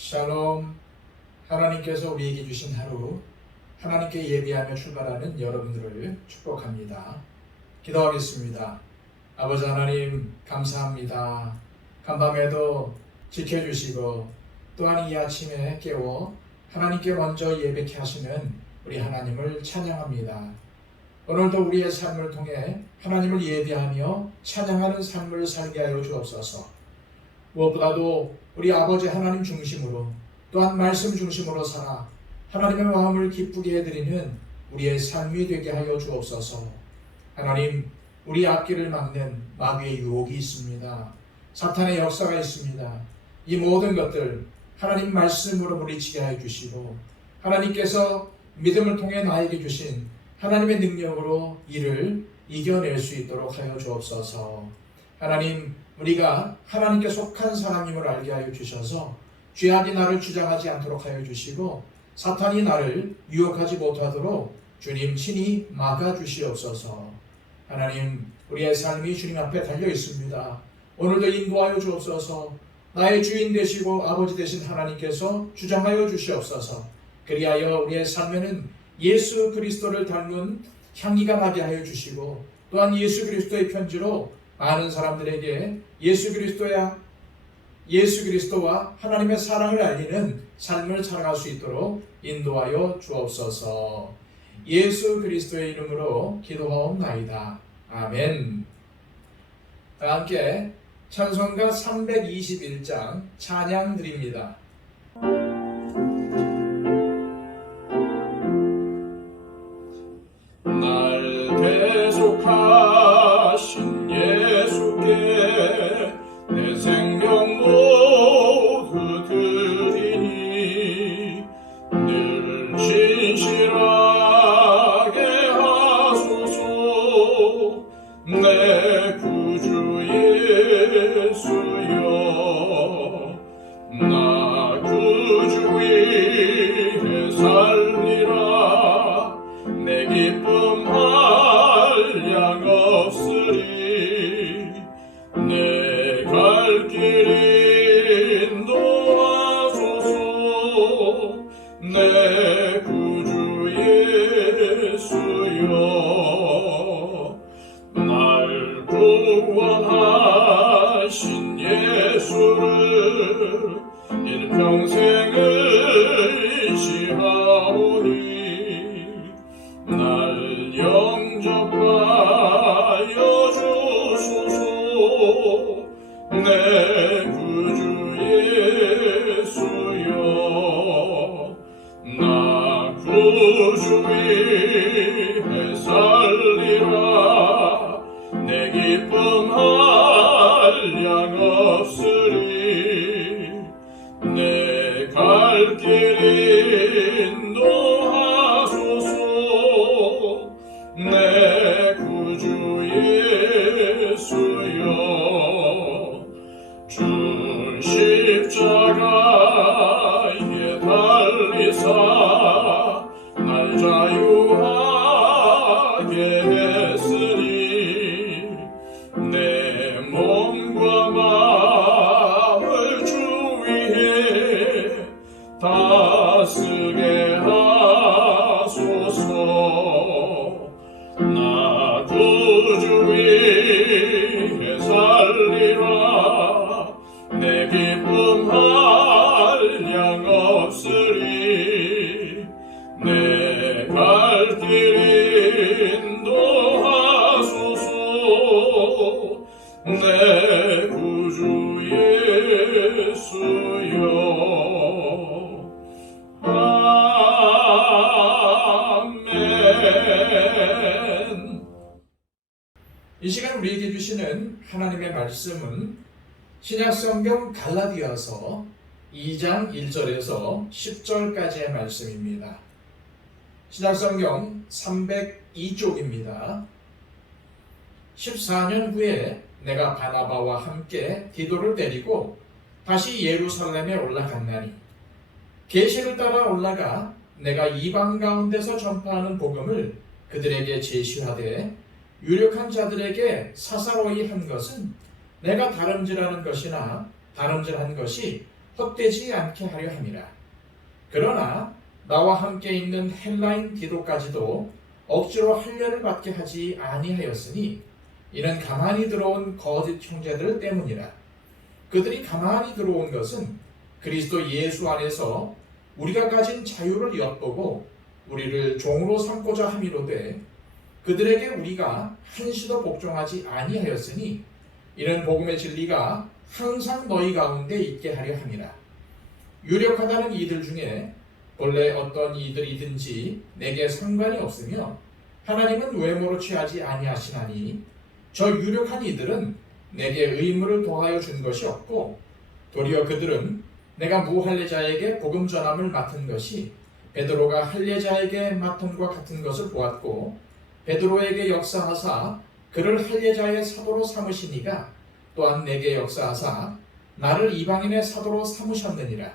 샬롬. 하나님께서 우리에게 주신 하루, 하나님께 예배하며 출발하는 여러분들을 축복합니다. 기도하겠습니다. 아버지 하나님, 감사합니다. 간밤에도 지켜주시고 또한 이 아침에 깨워 하나님께 먼저 예배케 하시는 우리 하나님을 찬양합니다. 오늘도 우리의 삶을 통해 하나님을 예배하며 찬양하는 삶을 살게 하여 주옵소서. 무엇보다도 우리 아버지 하나님 중심으로 또한 말씀 중심으로 살아 하나님의 마음을 기쁘게 해드리는 우리의 삶이 되게 하여 주옵소서. 하나님, 우리 앞길을 막는 마귀의 유혹이 있습니다. 사탄의 역사가 있습니다. 이 모든 것들 하나님 말씀으로 물리치게 하여 주시고 하나님께서 믿음을 통해 나에게 주신 하나님의 능력으로 이를 이겨낼 수 있도록 하여 주옵소서. 하나님, 우리가 하나님께 속한 사람임을 알게 하여 주셔서 죄악이 나를 주장하지 않도록 하여 주시고 사탄이 나를 유혹하지 못하도록 주님 친히 막아주시옵소서. 하나님, 우리의 삶이 주님 앞에 달려 있습니다. 오늘도 인도하여 주옵소서. 나의 주인 되시고 아버지 되신 하나님께서 주장하여 주시옵소서. 그리하여 우리의 삶에는 예수 그리스도를 닮은 향기가 나게 하여 주시고 또한 예수 그리스도의 편지로 많은 사람들에게 예수 그리스도와 하나님의 사랑을 알리는 삶을 살아갈 수 있도록 인도하여 주옵소서. 예수 그리스도의 이름으로 기도하옵나이다. 아멘. 다 함께 찬송가 321장 찬양 드립니다. 날 대속하신 예수께 내 생명 모두 드리니 늘 진실하게 하소서. 내 구주 예수여, 나 구주 위에 살리라. 내 기쁨 한량 없으리. 내 갈 길 인도하소서. 내 구주 예수여, 날 구원하신 예수를 일평생 의지하오니 날 영접하여 주소서. 내 구주 예수여, 나 구주 위에 살리라. 내 기쁨 한량 없으리. 내 갈 길 인도하소서. 내 구주 예수여, 주 십자가에 달리사 날 자유하게 했으니 내 몸과 마음을 주 위에 다스게 하소서. 나 구주 위에 살리라. 내 기쁨 한량 없으리. 내 갈 길 인도하소서. 내 구주 예수여, 아멘. 이 시간 우리에게 주시는 하나님의 말씀은 신약성경 갈라디아서 2장 1절에서 10절까지의 말씀입니다. 신약성경 302쪽입니다. 14년 후에 내가 바나바와 함께 디도를 데리고 다시 예루살렘에 올라갔나니 계시를 따라 올라가 내가 이방 가운데서 전파하는 복음을 그들에게 제시하되 유력한 자들에게 사사로이 한 것은 내가 다름질하는 것이나 다름질한 것이 헛되지 않게 하려 함이라. 그러나 나와 함께 있는 헬라인 디도까지도 억지로 할례를 받게 하지 아니하였으니 이는 가만히 들어온 거짓 형제들 때문이라. 그들이 가만히 들어온 것은 그리스도 예수 안에서 우리가 가진 자유를 엿보고 우리를 종으로 삼고자 함이로되 그들에게 우리가 한시도 복종하지 아니하였으니 이는 복음의 진리가 항상 너희 가운데 있게 하려 함이라. 유력하다는 이들 중에 본래 어떤 이들이든지 내게 상관이 없으며 하나님은 외모로 취하지 아니하시나니 저 유력한 이들은 내게 의무를 더하여 준 것이 없고 도리어 그들은 내가 무할례자에게 복음 전함을 맡은 것이 베드로가 할례자에게 맡음과 같은 것을 보았고 베드로에게 역사하사 그를 할례자의 사도로 삼으시니가 또한 내게 역사하사 나를 이방인의 사도로 삼으셨느니라.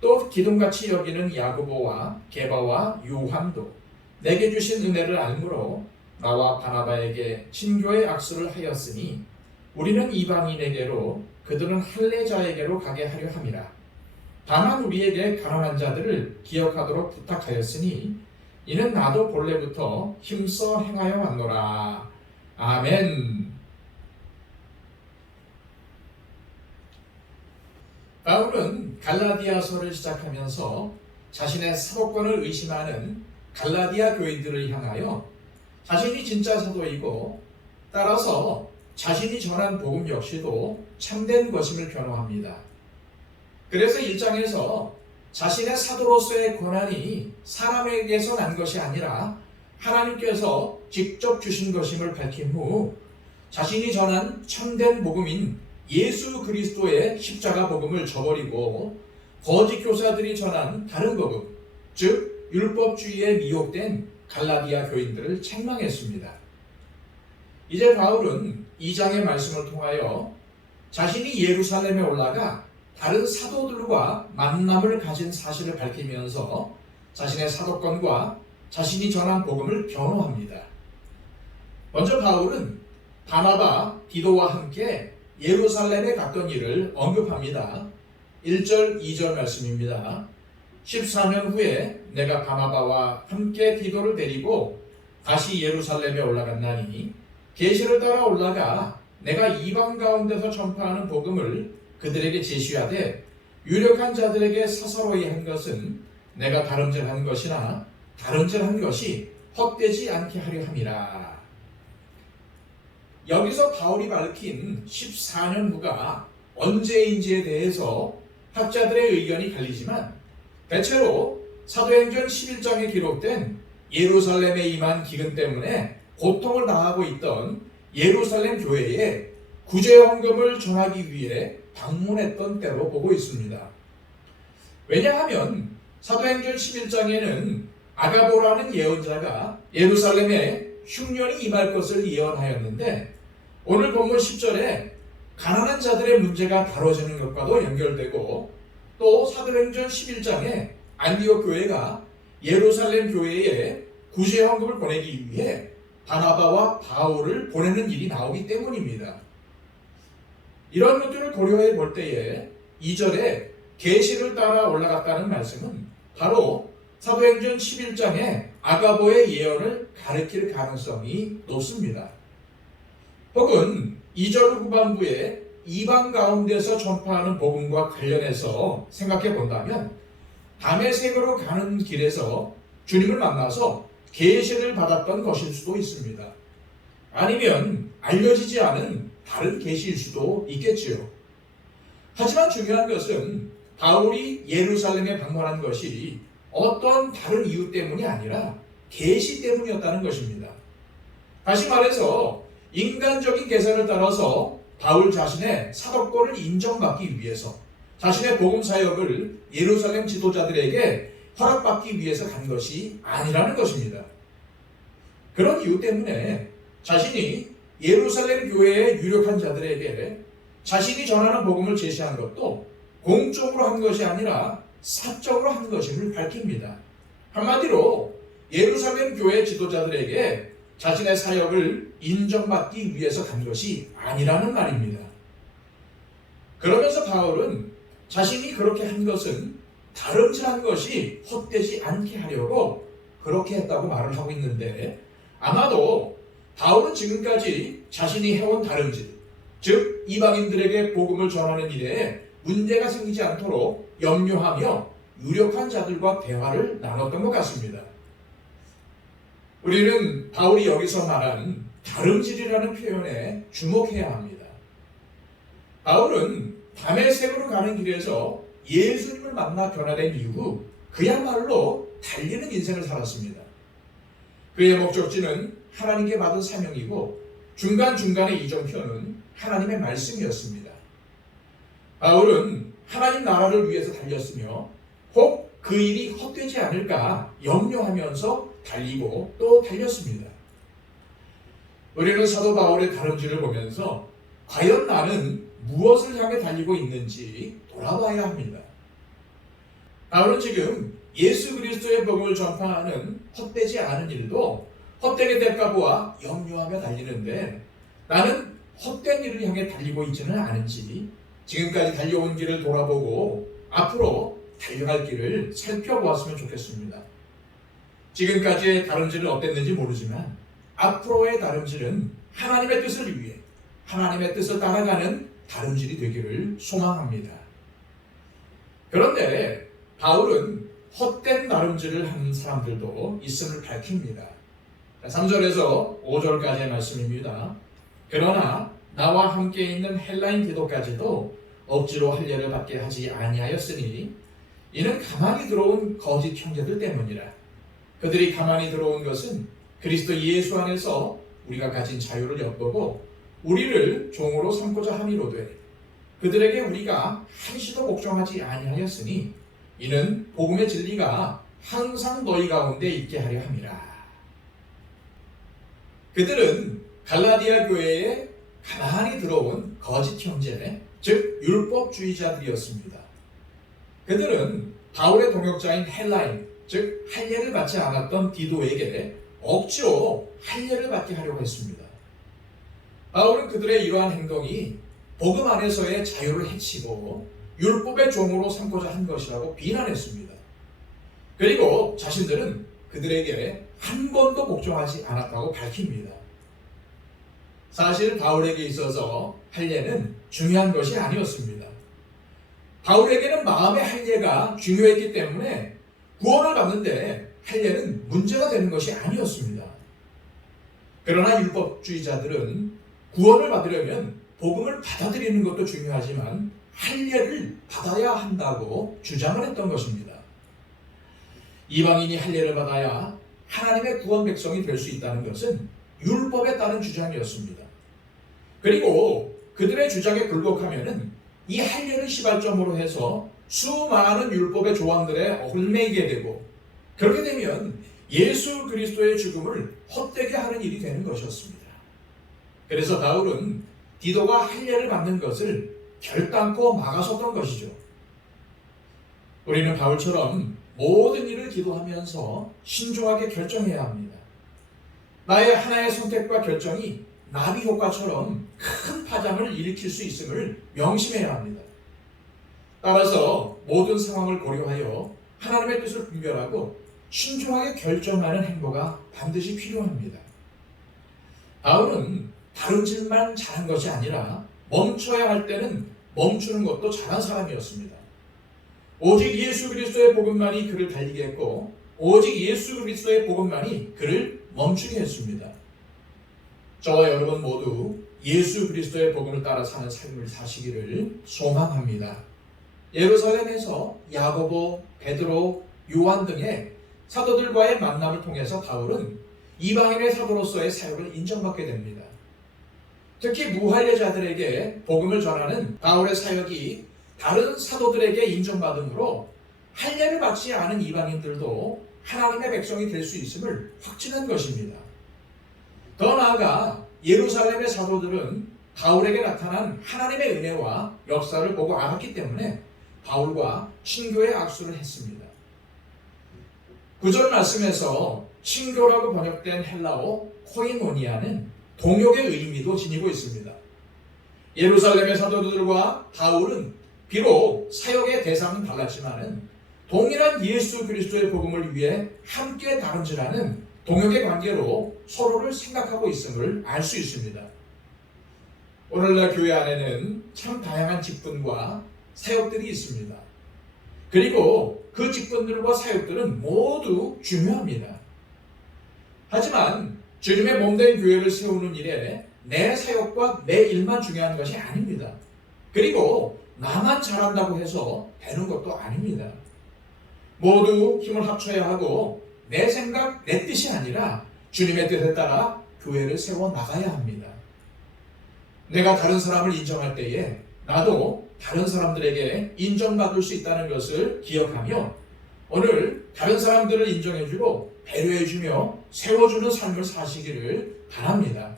또 기둥같이 여기는 야고보와 게바와 요한도 내게 주신 은혜를 알므로 나와 바나바에게 친교의 악수를 하였으니 우리는 이방인에게로 그들은 할례자에게로 가게 하려 함이라. 다만 우리에게 가난한 자들을 기억하도록 부탁하였으니 이는 나도 본래부터 힘써 행하여 왔노라. 아멘. 바울은 갈라디아서를 시작하면서 자신의 사도권을 의심하는 갈라디아 교인들을 향하여 자신이 진짜 사도이고 따라서 자신이 전한 복음 역시도 참된 것임을 변호합니다. 그래서 1장에서 자신의 사도로서의 권한이 사람에게서 난 것이 아니라 하나님께서 직접 주신 것임을 밝힌 후 자신이 전한 참된 복음인 예수 그리스도의 십자가 복음을 저버리고 거짓 교사들이 전한 다른 복음, 즉 율법주의에 미혹된 갈라디아 교인들을 책망했습니다. 이제 바울은 2장의 말씀을 통하여 자신이 예루살렘에 올라가 다른 사도들과 만남을 가진 사실을 밝히면서 자신의 사도권과 자신이 전한 복음을 변호합니다. 먼저 바울은 바나바, 디도와 함께 예루살렘에 갔던 일을 언급합니다. 1절, 2절 말씀입니다. 14년 후에 내가 바나바와 함께 디도를 데리고 다시 예루살렘에 올라갔나니 계시를 따라 올라가 내가 이방 가운데서 전파하는 복음을 그들에게 제시하되 유력한 자들에게 사사로이 한 것은 내가 다름질한 것이나 다름질한 것이 헛되지 않게 하려 함이라. 여기서 바울이 밝힌 14년 후가 언제인지에 대해서 학자들의 의견이 갈리지만 대체로 사도행전 11장에 기록된 예루살렘에 임한 기근 때문에 고통을 당하고 있던 예루살렘 교회에 구제 헌금을 전하기 위해 방문했던 때로 보고 있습니다. 왜냐하면 사도행전 11장에는 아가보라는 예언자가 예루살렘에 흉년이 임할 것을 예언하였는데 오늘 본문 10절에 가난한 자들의 문제가 다뤄지는 것과도 연결되고 또 사도행전 11장에 안디옥 교회가 예루살렘 교회에 구제 헌금을 보내기 위해 바나바와 바울을 보내는 일이 나오기 때문입니다. 이런 것들을 고려해 볼 때에 2절에 계시를 따라 올라갔다는 말씀은 바로 사도행전 11장의 아가보의 예언을 가리킬 가능성이 높습니다. 혹은 2절 후반부에 이방 가운데서 전파하는 복음과 관련해서 생각해 본다면 다메섹으로 가는 길에서 주님을 만나서 계시를 받았던 것일 수도 있습니다. 아니면 알려지지 않은 다른 계시일 수도 있겠지요. 하지만 중요한 것은 바울이 예루살렘에 방문한 것이 어떤 다른 이유 때문이 아니라 계시 때문이었다는 것입니다. 다시 말해서 인간적인 계산을 따라서 바울 자신의 사도권을 인정받기 위해서 자신의 복음 사역을 예루살렘 지도자들에게 허락받기 위해서 간 것이 아니라는 것입니다. 그런 이유 때문에 자신이 예루살렘 교회의 유력한 자들에게 자신이 전하는 복음을 제시한 것도 공적으로 한 것이 아니라 사적으로 한 것임을 밝힙니다. 한마디로 예루살렘 교회 지도자들에게 자신의 사역을 인정받기 위해서 간 것이 아니라는 말입니다. 그러면서 바울은 자신이 그렇게 한 것은 다름질한 것이 헛되지 않게 하려고 그렇게 했다고 말을 하고 있는데, 아마도 바울은 지금까지 자신이 해온 다름질, 즉 이방인들에게 복음을 전하는 일에 문제가 생기지 않도록 염려하며 유력한 자들과 대화를 나눴던 것 같습니다. 우리는 바울이 여기서 말한 다름질이라는 표현에 주목해야 합니다. 바울은 다메섹으로 가는 길에서 예수님을 만나 변화된 이후 그야말로 달리는 인생을 살았습니다. 그의 목적지는 하나님께 받은 사명이고 중간중간의 이정표는 하나님의 말씀이었습니다. 바울은 하나님 나라를 위해서 달렸으며 혹 그 일이 헛되지 않을까 염려하면서 달리고 또 달렸습니다. 우리는 사도 바울의 다름질을 보면서 과연 나는 무엇을 향해 달리고 있는지 돌아봐야 합니다. 바울은 지금 예수 그리스도의 복음을 전파하는 헛되지 않은 일도 헛되게 될까 보아 염려하며 달리는데, 나는 헛된 일을 향해 달리고 있지는 않은지 지금까지 달려온 길을 돌아보고 앞으로 달려갈 길을 살펴보았으면 좋겠습니다. 지금까지의 다름질은 어땠는지 모르지만 앞으로의 다름질은 하나님의 뜻을 위해 하나님의 뜻을 따라가는 다름질이 되기를 소망합니다. 그런데 바울은 헛된 다름질을 하는 사람들도 있음을 밝힙니다. 3절에서 5절까지의 말씀입니다. 그러나 나와 함께 있는 헬라인 디도까지도 억지로 할례를 받게 하지 아니하였으니 이는 가만히 들어온 거짓 형제들 때문이라. 그들이 가만히 들어온 것은 그리스도 예수 안에서 우리가 가진 자유를 엿보고 우리를 종으로 삼고자 함이로되, 그들에게 우리가 한시도 복종하지 아니하였으니 이는 복음의 진리가 항상 너희 가운데 있게 하려 함이라. 그들은 갈라디아 교회에 가만히 들어온 거짓 형제, 즉 율법주의자들이었습니다. 그들은 바울의 동역자인 헬라인, 즉 할례를 받지 않았던 디도에게 억지로 할례를 받게 하려고 했습니다. 바울은 그들의 이러한 행동이 복음 안에서의 자유를 해치고 율법의 종으로 삼고자 한 것이라고 비난했습니다. 그리고 자신들은 그들에게 한 번도 복종하지 않았다고 밝힙니다. 사실 바울에게 있어서 할례는 중요한 것이 아니었습니다. 바울에게는 마음의 할례가 중요했기 때문에 구원을 받는데 할례는 문제가 되는 것이 아니었습니다. 그러나 율법주의자들은 구원을 받으려면 복음을 받아들이는 것도 중요하지만 할례를 받아야 한다고 주장을 했던 것입니다. 이방인이 할례를 받아야 하나님의 구원 백성이 될 수 있다는 것은 율법에 따른 주장이었습니다. 그리고 그들의 주장에 굴복하면은 이 할례를 시발점으로 해서 수많은 율법의 조항들에 얽매이게 되고, 그렇게 되면 예수 그리스도의 죽음을 헛되게 하는 일이 되는 것이었습니다. 그래서 바울은 디도가 할례를 받는 것을 결단코 막아섰던 것이죠. 우리는 바울처럼 모든 일을 기도하면서 신중하게 결정해야 합니다. 나의 하나의 선택과 결정이 나비 효과처럼 큰 파장을 일으킬 수 있음을 명심해야 합니다. 따라서 모든 상황을 고려하여 하나님의 뜻을 분별하고 신중하게 결정하는 행보가 반드시 필요합니다. 바울은 다름질만 잘한 것이 아니라 멈춰야 할 때는 멈추는 것도 잘한 사람이었습니다. 오직 예수 그리스도의 복음만이 그를 달리게 했고 오직 예수 그리스도의 복음만이 그를 멈추게 했습니다. 저와 여러분 모두 예수 그리스도의 복음을 따라 사는 삶을 사시기를 소망합니다. 예루살렘에서 야고보, 베드로, 요한 등의 사도들과의 만남을 통해서 바울은 이방인의 사도로서의 사역을 인정받게 됩니다. 특히 무할례자들에게 복음을 전하는 바울의 사역이 다른 사도들에게 인정받음으로 할례를 받지 않은 이방인들도 하나님의 백성이 될 수 있음을 확증한 것입니다. 더 나아가 예루살렘의 사도들은 바울에게 나타난 하나님의 은혜와 역사를 보고 알았기 때문에 바울과 친교의 악수를 했습니다. 9절 말씀에서 친교라고 번역된 헬라어 코이노니아는 동역의 의미도 지니고 있습니다. 예루살렘의 사도들과 바울은 비록 사역의 대상은 달랐지만은 동일한 예수 그리스도의 복음을 위해 함께 다름질하는 동역의 관계로 서로를 생각하고 있음을 알 수 있습니다. 오늘날 교회 안에는 참 다양한 직분과 사역들이 있습니다. 그리고 그 직분들과 사역들은 모두 중요합니다. 하지만 주님의 몸된 교회를 세우는 일에 내 사역과 내 일만 중요한 것이 아닙니다. 그리고 나만 잘한다고 해서 되는 것도 아닙니다. 모두 힘을 합쳐야 하고 내 생각, 내 뜻이 아니라 주님의 뜻에 따라 교회를 세워 나가야 합니다. 내가 다른 사람을 인정할 때에 나도 다른 사람들에게 인정받을 수 있다는 것을 기억하며 오늘 다른 사람들을 인정해주고 배려해주며 세워주는 삶을 사시기를 바랍니다.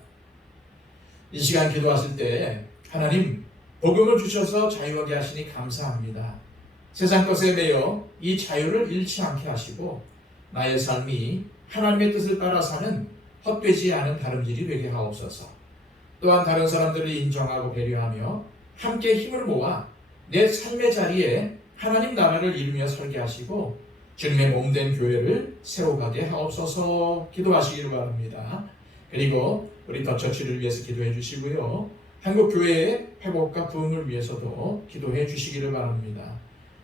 이 시간 기도하실 때 하나님 복음을 주셔서 자유하게 하시니 감사합니다. 세상 것에 매여 이 자유를 잃지 않게 하시고 나의 삶이 하나님의 뜻을 따라 사는 헛되지 않은 다름질이 되게 하옵소서. 또한 다른 사람들을 인정하고 배려하며 함께 힘을 모아 내 삶의 자리에 하나님 나라를 이루며 살게 하시고 주님의 몸된 교회를 세워가게 하옵소서. 기도하시기를 바랍니다. 그리고 우리 더처치를 위해서 기도해 주시고요. 한국 교회의 회복과 부흥을 위해서도 기도해 주시기를 바랍니다.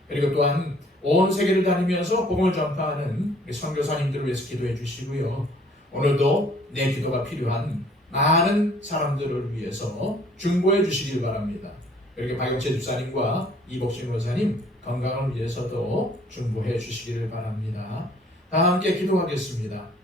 그리고 또한 온 세계를 다니면서 복음을 전파하는 우리 선교사님들을 위해서 기도해 주시고요. 오늘도 내 기도가 필요한 많은 사람들을 위해서 중보해 주시길 바랍니다. 이렇게 박영채 집사님과 이복신 권사님 건강을 위해서도 중보해 주시기를 바랍니다. 다 함께 기도하겠습니다.